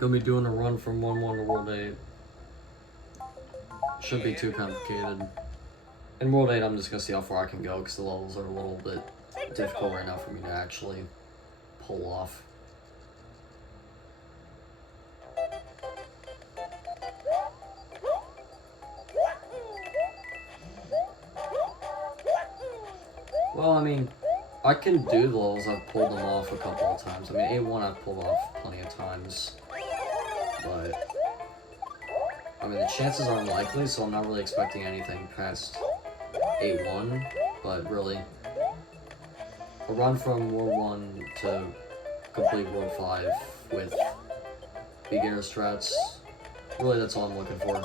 Gonna be doing a run from 1-1 to World 8. Shouldn't be too complicated. In World 8, I'm just gonna see how far I can go, because the levels are a little bit difficult right now for me to actually pull off. Well, I mean, I can do the levels. I've pulled them off a couple of times. I mean, A1 I've pulled off plenty of times. But, I mean, the chances are unlikely, so I'm not really expecting anything past A1. But really, a run from World 1 to complete World 5 with beginner strats, really that's all I'm looking for.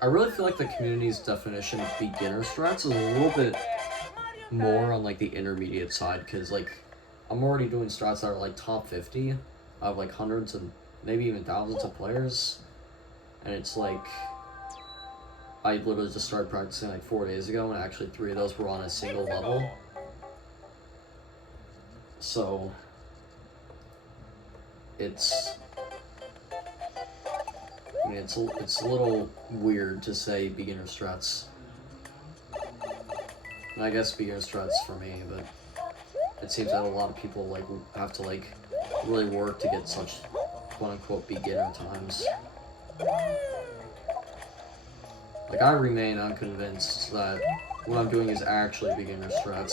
I really feel like the community's definition of beginner strats is a little bit more on like the intermediate side, because like I'm already doing strats that are like top 50 of like hundreds and maybe even thousands of players, and it's like I literally just started practicing like 4 days ago, and actually 3 of those were on a single level. So it's, I mean, it's a little weird to say beginner strats. And I guess beginner strats for me, but it seems that a lot of people like have to like really work to get such quote unquote beginner times. Like, I remain unconvinced that what I'm doing is actually beginner strats.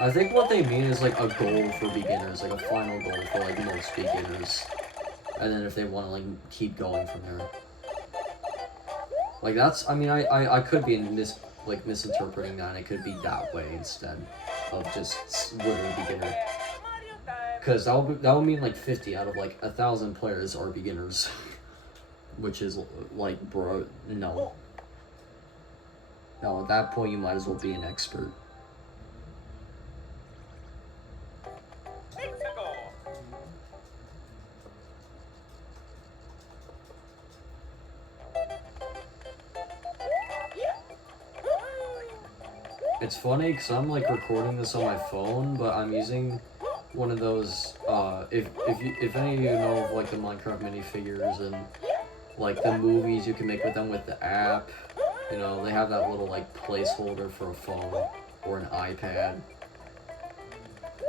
I think what they mean is like a goal for beginners, like a final goal for like most beginners. And then if they want to like keep going from there. Like that's, I mean, I could be misinterpreting that, and it could be that way instead of just literally beginner. Because that would mean like 50 out of like 1,000 players are beginners. Which is like, bro, no. No, at that point you might as well be an expert. It's funny because I'm like recording this on my phone, but I'm using one of those. If any of you know of like the Minecraft minifigures and like the movies you can make with them with the app, you know, they have that little like placeholder for a phone or an iPad,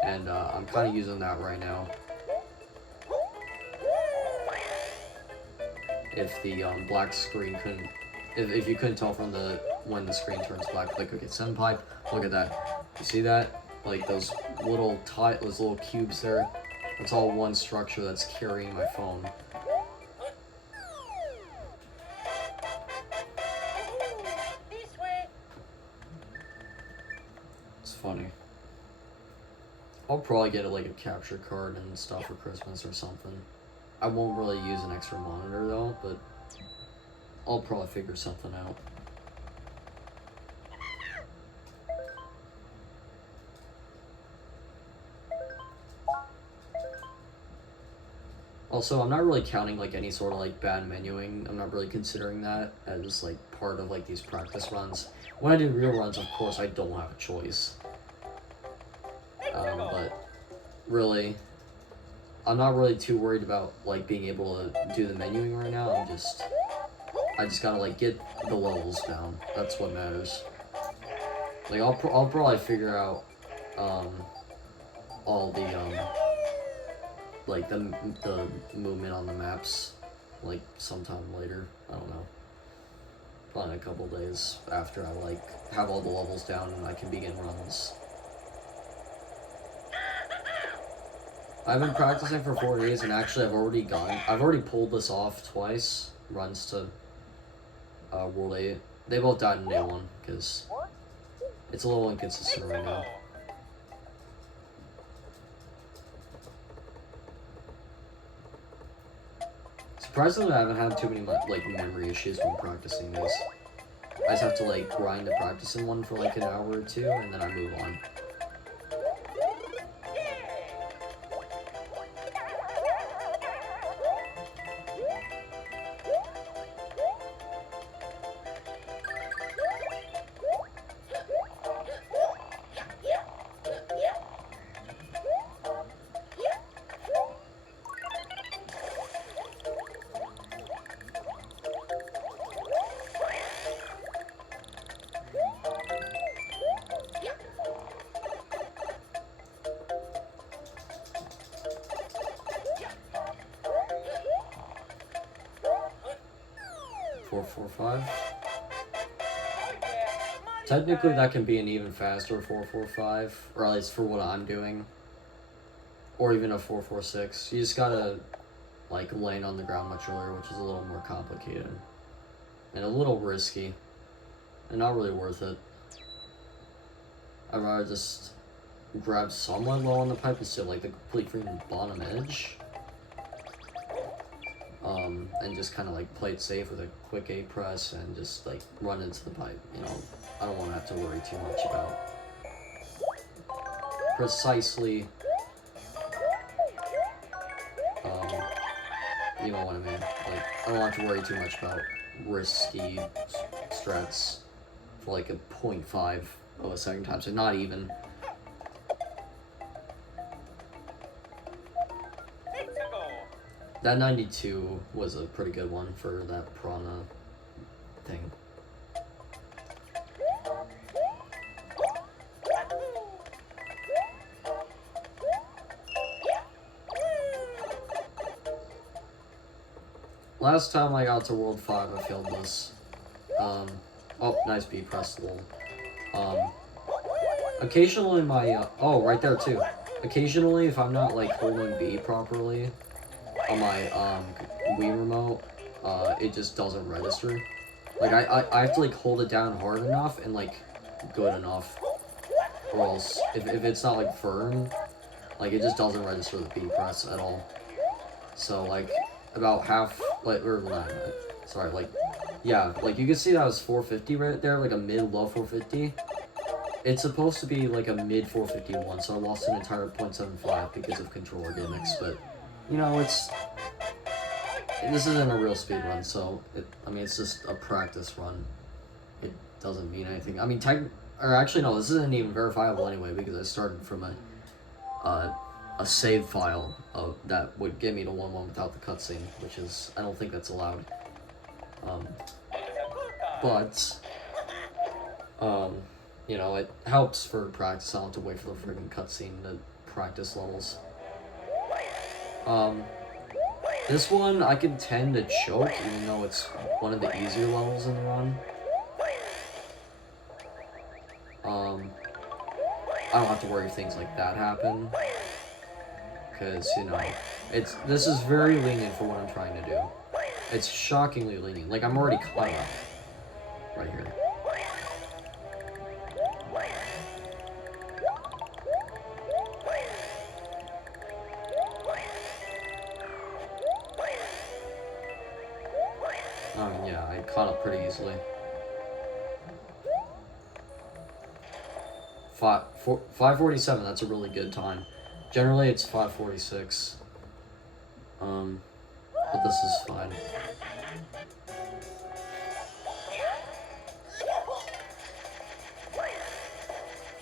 and I'm kind of using that right now. If the black screen couldn't, if you couldn't tell from the when the screen turns black, like okay, Senpai, look at that. You see that? Like those those little cubes there. That's all one structure that's carrying my phone. It's funny. I'll probably get like a capture card and stuff for Christmas or something. I won't really use an extra monitor though, but I'll probably figure something out. Also, I'm not really counting like any sort of like bad menuing. I'm not really considering that as like part of like these practice runs. When I do real runs, of course, I don't have a choice. But really, I'm not really too worried about like being able to do the menuing right now. I just gotta like get the levels down. That's what matters. Like I'll probably figure out all the like the movement on the maps like sometime later. I don't know. Probably in a couple days after I like have all the levels down and I can begin runs. I've been practicing for 4 days, and actually I've already pulled this off twice, runs to World 8. They both died in day 1, because it's a little inconsistent right now. Surprisingly, I haven't had too many like memory issues when practicing this. I just have to like grind to practice in one for like an hour or two, and then I move on. 445. Technically, that can be an even faster 445, or at least for what I'm doing. Or even a 446. You just gotta, like, land on the ground much earlier, which is a little more complicated. And a little risky. And not really worth it. I'd rather just grab somewhat low on the pipe instead of, like, the complete freaking bottom edge. And just kind of, like, play it safe with a quick A press and just, like, run into the pipe, you know? I don't want to have to worry too much about precisely, you know what I mean? Like, I don't have to worry too much about risky strats for, like, a 0.5 of a second time, so not even. That 92 was a pretty good one for that Piranha thing. Last time I got to World 5, I failed this. Oh, nice B press, lol. Occasionally my, oh, right there too. Occasionally, if I'm not, like, holding B properly on my, Wii remote, it just doesn't register. Like, I have to, like, hold it down hard enough and, like, good enough. Or else, if it's not, like, firm, like, it just doesn't register the B press at all. So, like, about half, like, or not, sorry, like, yeah, like, you can see that was 450 right there, like a mid-low 450. It's supposed to be, like, a mid-451, so I lost an entire 0.75 because of controller gimmicks, but, you know, this isn't a real speed run, so, I mean, it's just a practice run. It doesn't mean anything. I mean, or actually, no, this isn't even verifiable anyway, because I started from a save file that would get me to 1-1 without the cutscene, which is, I don't think that's allowed. You know, it helps for practice. I don't have to wait for the freaking cutscene to practice levels. This one, I can tend to choke, even though it's one of the easier levels in the run. I don't have to worry if things like that happen. Because, you know, this is very lenient for what I'm trying to do. It's shockingly lenient. Like, I'm already caught up right here. I mean, yeah, I caught up pretty easily. 5:47, that's a really good time. Generally, it's 5:46. But this is fine.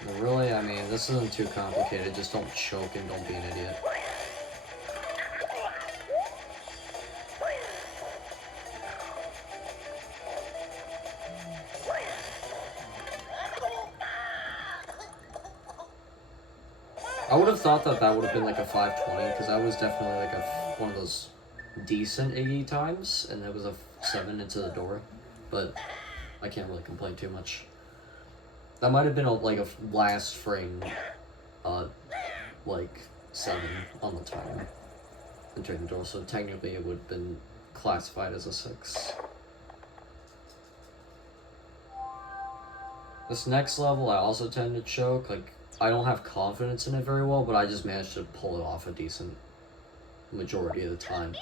But really, I mean, this isn't too complicated. Just don't choke and don't be an idiot. I would have thought that would have been like a 5:20, because that was definitely like one of those decent Iggy times, and it was a 7 into the door, but I can't really complain too much. That might have been like a last frame, like 7 on the timer entering the door, so technically it would have been classified as a 6. This next level, I also tend to choke. Like, I don't have confidence in it very well, but I just managed to pull it off a decent majority of the time.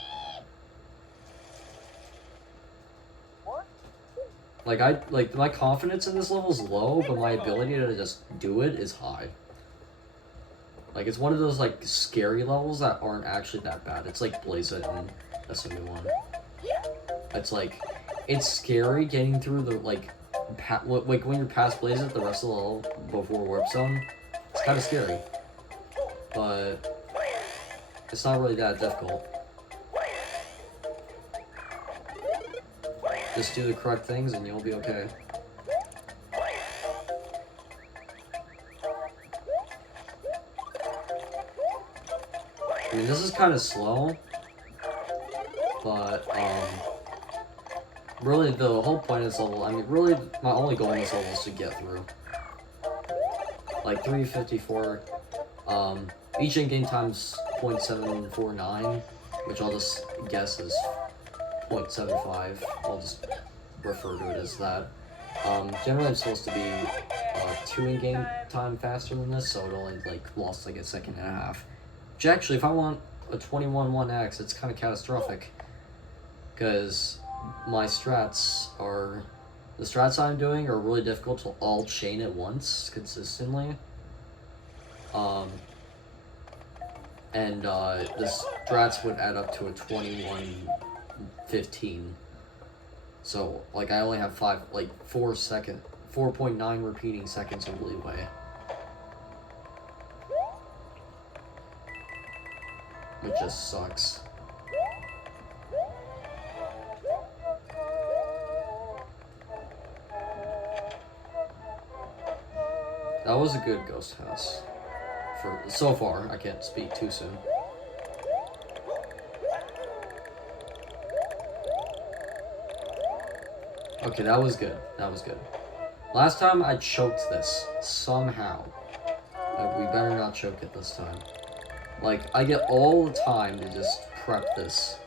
Like, my confidence in this level is low, but my ability to just do it is high. Like, it's one of those, like, scary levels that aren't actually that bad. It's like Blaze It and SMU1. It's like, it's scary getting through the, like when you're past Blaze It, the rest of the level before Warp Zone, it's kind of scary. But it's not really that difficult. Just do the correct things and you'll be okay. I mean, this is kind of slow, but, really, the whole point of this level, I mean, really, my only goal in this level is to get through. Like, 354, each in-game time's 0.749, which I'll just guess is 0.75. I'll just refer to it as that. Generally it's supposed to be 2 in-game time faster than this, so it only, like, lost, like, a second and a half. Which actually, if I want a 21-1X, it's kind of catastrophic. Because my strats are... The strats I'm doing are really difficult to all chain at once, consistently. And the strats would add up to a 21-15. So, like, I only have 4.9 repeating seconds of leeway. Which just sucks. That was a good ghost house. For so far, I can't speak too soon. Okay, that was good. That was good. Last time I choked this somehow. Like, we better not choke it this time. Like, I get all the time to just prep this.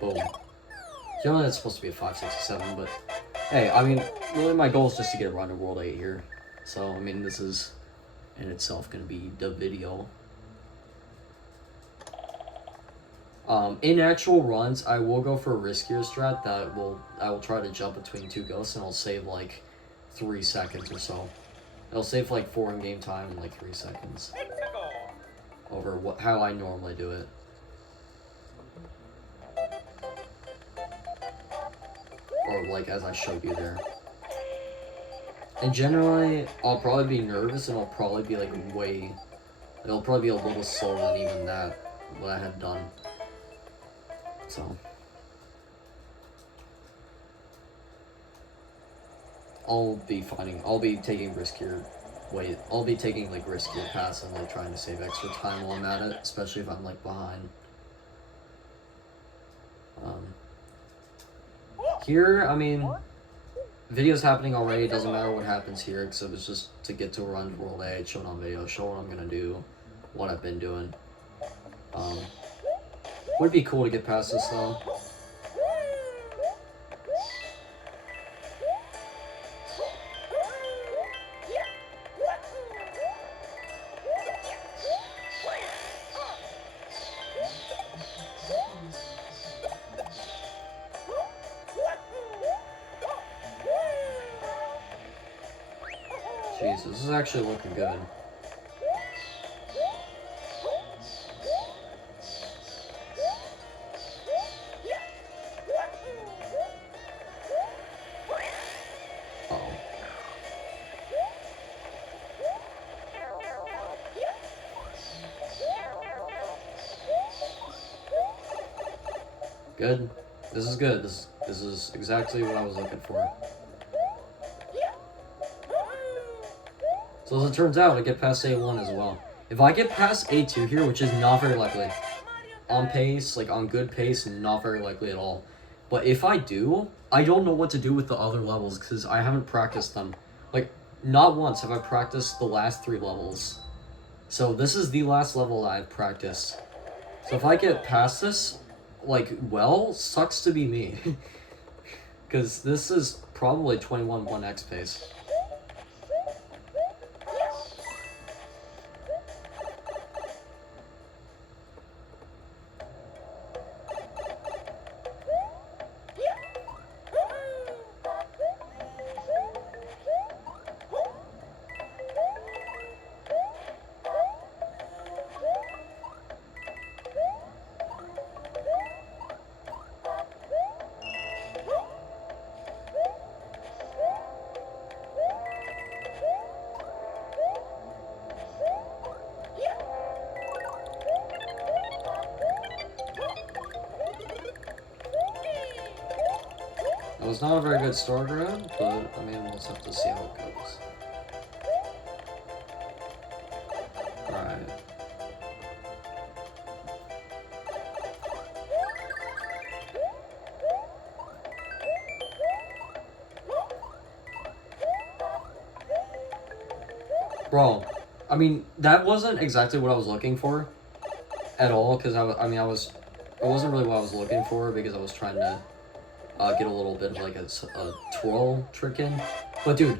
Boom. Generally, it's supposed to be a 5, 6, 7, but hey, I mean, really my goal is just to get around to World 8 here. So, I mean, this is in itself going to be the video. In actual runs, I will go for a riskier strat that I will try to jump between 2 ghosts, and I'll save like 3 seconds or so. It'll save like 4 in game time and like 3 seconds over how I normally do it. Or like as I showed you there. And generally, I'll probably be nervous and I'll probably be like it'll probably be a little slower than even that, what I had done. So. I'll be taking like riskier paths and like trying to save extra time while I'm at it, especially if I'm like behind. Here, I mean, video's happening already, it doesn't matter what happens here, except it's just to get to a run to World 8, show it on video, show what I'm gonna do, what I've been doing. Would be cool to get past this though. Jesus, this is actually looking good. Good. This is good. This is exactly what I was looking for. So as it turns out, I get past A1 as well. If I get past A2 here, which is not very likely, on pace, like on good pace, not very likely at all. But if I do, I don't know what to do with the other levels because I haven't practiced them. Like, not once have I practiced the last 3 levels. So this is the last level that I've practiced. So if I get past this, like, well, sucks to be me. Because this is probably 21-1X pace. It was not a very good start around, but I mean, we'll just have to see how it goes. Alright. Bro, I mean, that wasn't exactly what I was looking for at all, because it wasn't really what I was looking for, because I was trying to get a little bit of like a twirl trick in. But dude,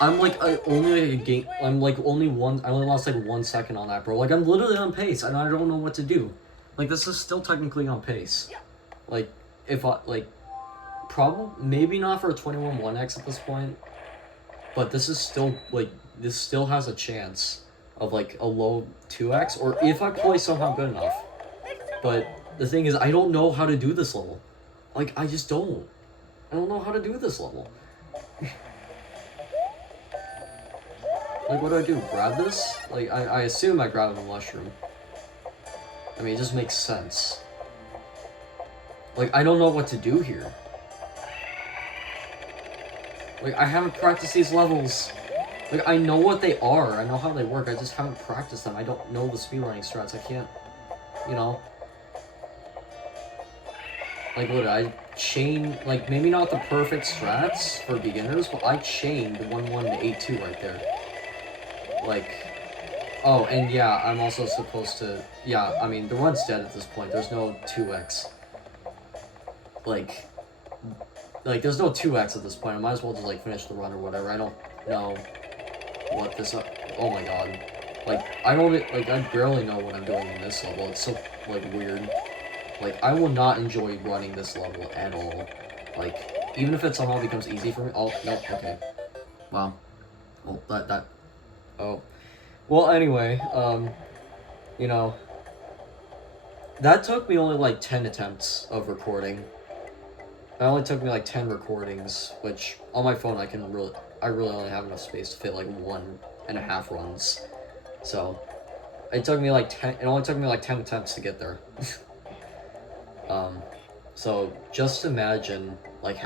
I'm like only like a game. I'm like only one. I only lost like 1 second on that, bro. Like I'm literally on pace, and I don't know what to do. Like this is still technically on pace. Like if I like, probably maybe not for a 21 1x at this point, but this is still like this still has a chance of like a low 2x, or if I play somehow good enough. But the thing is, I don't know how to do this level. Like I just don't. I don't know how to do this level. Like, what do I do? Grab this? Like, I assume I grab the mushroom. I mean, it just makes sense. Like, I don't know what to do here. Like, I haven't practiced these levels. Like, I know what they are. I know how they work. I just haven't practiced them. I don't know the speedrunning strats. I can't, you know. Like, what, I chain, like, maybe not the perfect strats for beginners, but I chained 1-1 to 8-2 right there. Like, oh, and yeah, I'm also supposed to, yeah, I mean, the run's dead at this point. There's no 2x. Like, there's no 2x at this point. I might as well just, like, finish the run or whatever. I don't know what this, oh my god. Like, I don't, like, I barely know what I'm doing in this level. It's so, like, weird. Like, I will not enjoy running this level at all. Like, even if it somehow becomes easy for me. Oh, nope, okay. Wow. Well, oh. Well, anyway, you know, that took me only like 10 attempts of recording. That only took me like 10 recordings, which on my phone I really only have enough space to fit like 1.5 runs. So it only took me like 10 attempts to get there. So just imagine, like,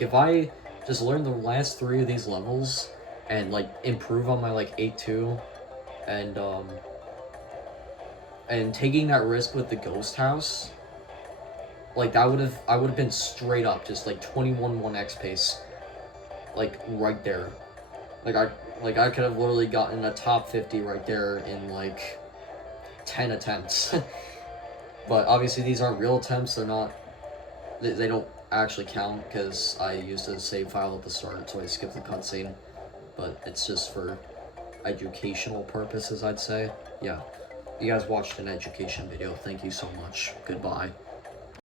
if I just learned the last 3 of these levels and like improve on my like 8-2 and taking that risk with the ghost house, like I would have been straight up just like 21 1x pace, like right there. Like I could have literally gotten a top 50 right there in like 10 attempts. But obviously these aren't real attempts. They're not. They don't actually count because I used a save file at the start, so I skipped the cutscene. But it's just for educational purposes, I'd say. Yeah. You guys watched an education video. Thank you so much. Goodbye.